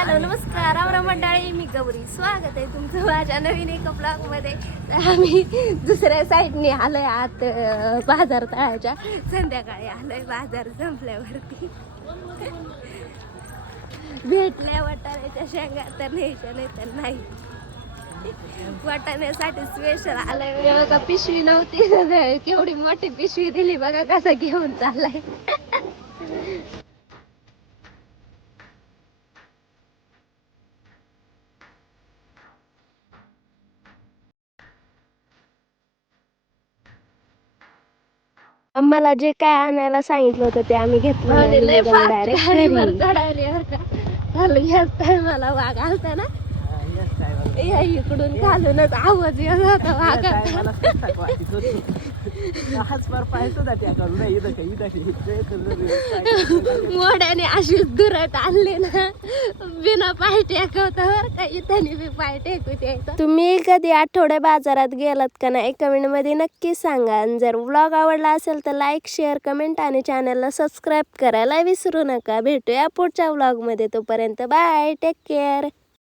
Hello नमस्कार आवरा मंडळी, मी गौरी. स्वागत आहे तुमचं माझ्या नवीन एका ब्लॉगमध्ये. आम्ही दुसऱ्या साईडने आलोय आत बाजार तळाच्या. संध्याकाळी आलोय बाजार संपल्यावरती. भेटल्या वाटाण्याच्या शेंगा तर न्यायच्या नाही तर नाही. वाटाण्यासाठी स्पेशल आलंय बघा. पिशवी नव्हती, केवढी मोठी पिशवी दिली बघा, कसं घेऊन चाललाय. आम्हाला जे काय आणायला सांगितलं होतं ते आम्ही घेतलं. मला वाघ आलता ना, इकडून घालूनच आवाज येत होता वाघाचा. मोड्याने अशीच दुरत आणली ना, बिना पाय टेकवता बर का. इथं बी पाय टेकू द्यायचा. तुम्ही कधी आठवड्या बाजारात गेलात का नाही, कमेंट मध्ये नक्की सांगा. आणि जर व्लॉग आवडला असेल तर लाईक, शेअर, कमेंट आणि चॅनलला सबस्क्राईब करायला विसरू नका. भेटूया पुढच्या व्लॉग मध्ये. तोपर्यंत बाय, टेक केअर.